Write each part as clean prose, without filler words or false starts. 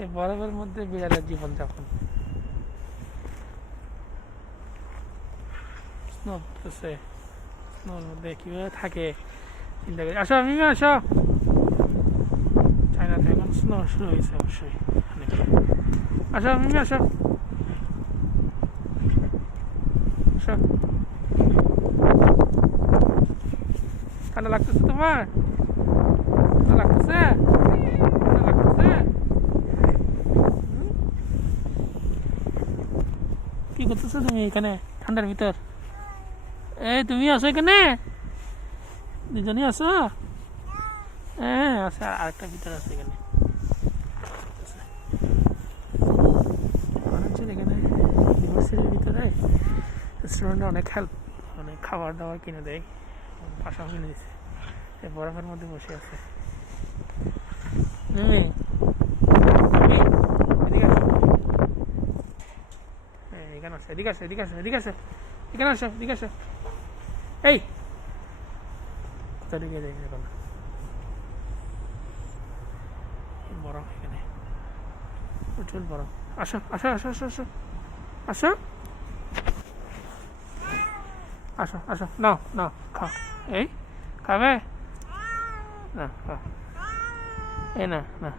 এই বরফের মধ্যে বিড়ালের জীবনযাপন। স্নো পড়তেছে, স্নোর মধ্যে কীভাবে থাকে চিন্তা করি। আসো মিমি আসো, চায়নাতে এখন স্নো শুরু হয়েছে অবশ্যই অনেক। আসো মিমি আসো, আসো। ঠান্ডা লাগতেছে তোমার? ঠান্ডা লাগতেছে? ঠান্ডা লাগতেছে? কি করতেছো তুমি এখানে ঠান্ডার ভিতর? এই তুমি আসো এখানে, দুজনই আসো। হ্যাঁ আছে, আরেকটা ভিতর আছে এখানে। এখানে ইউনিভার্সিটির ভিতরে স্টুডেন্টরা অনেক হেল্প, অনেক খাবার দাবার কিনে দেয়, বাসাও কিনে দিচ্ছে। এই বরফের মধ্যে বসে আছে। এখানে আসো, এদিকে আসো, এদিকে আসো, এদিকে আসো, এখানে আসো, এদিকে আসো। এই কোথা দিকে যাই এখন? বরফ এখানে প্রচুর বরফ। আসো আসো আসো আসো আসো আসো আসো আসো, নাও নাও খাও। এই খাবে না? খাও। এই না না,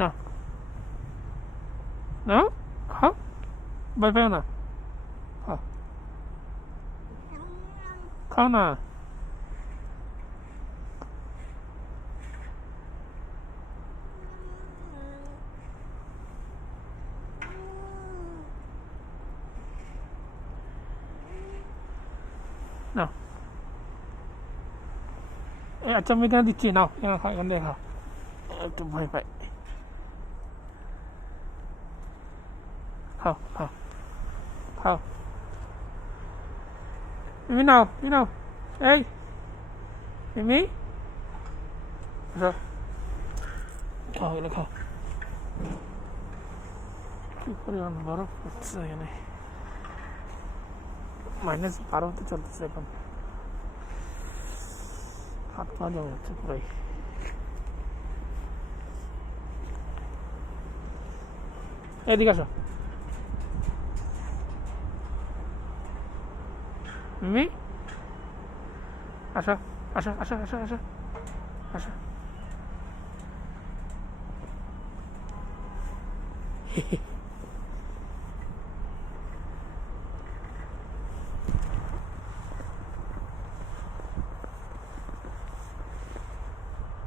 না না, খাও, ভয় পেও না, খাও, খাও না। নাও, আচ্ছা আমি এখানে দিচ্ছি, নাও এখানে খাও, এখান থেকে খাও। একটু ভয় পাই, খাও খাও খাও। মিমি নাও, মিমি নাও, এই মিমি আসো, খাও এগুলো খাও। কি পরিমাণ বরফ পড়ছে এখানে, -12 চলতেছে এখন, হাত পা জমে যাচ্ছে পুরাই। এদিকে আসো মিমি, আসো আসো আসো আসো আসো আসো।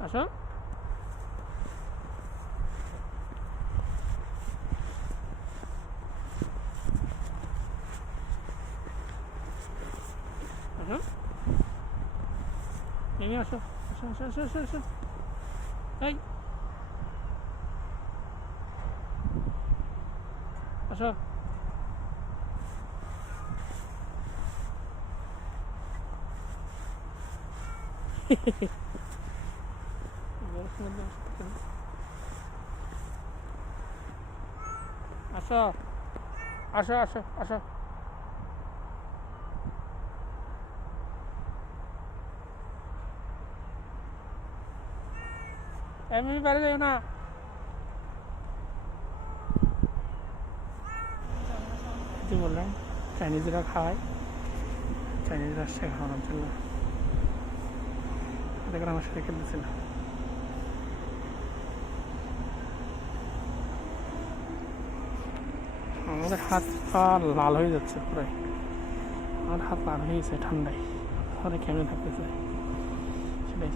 আসো, আসো মিমি আসো, আসো আসো আসো আসো আসো। এই আসো। আসো আসো আসো আসো। এমনি বাইরে যাও না। কি বললাম, চাইনিজরা খাওয়ায়, চাইনিজরা আসছে খাওয়ানোর জন্য। দেখলাম আমার সাথে খেলতেছিল। আমাদের হাত পা লাল হয়ে যাচ্ছে প্রায়, আমার হাত লাল হয়ে গেছে ঠান্ডায়, তাহলে কেমন থাকতেছে সেটাই।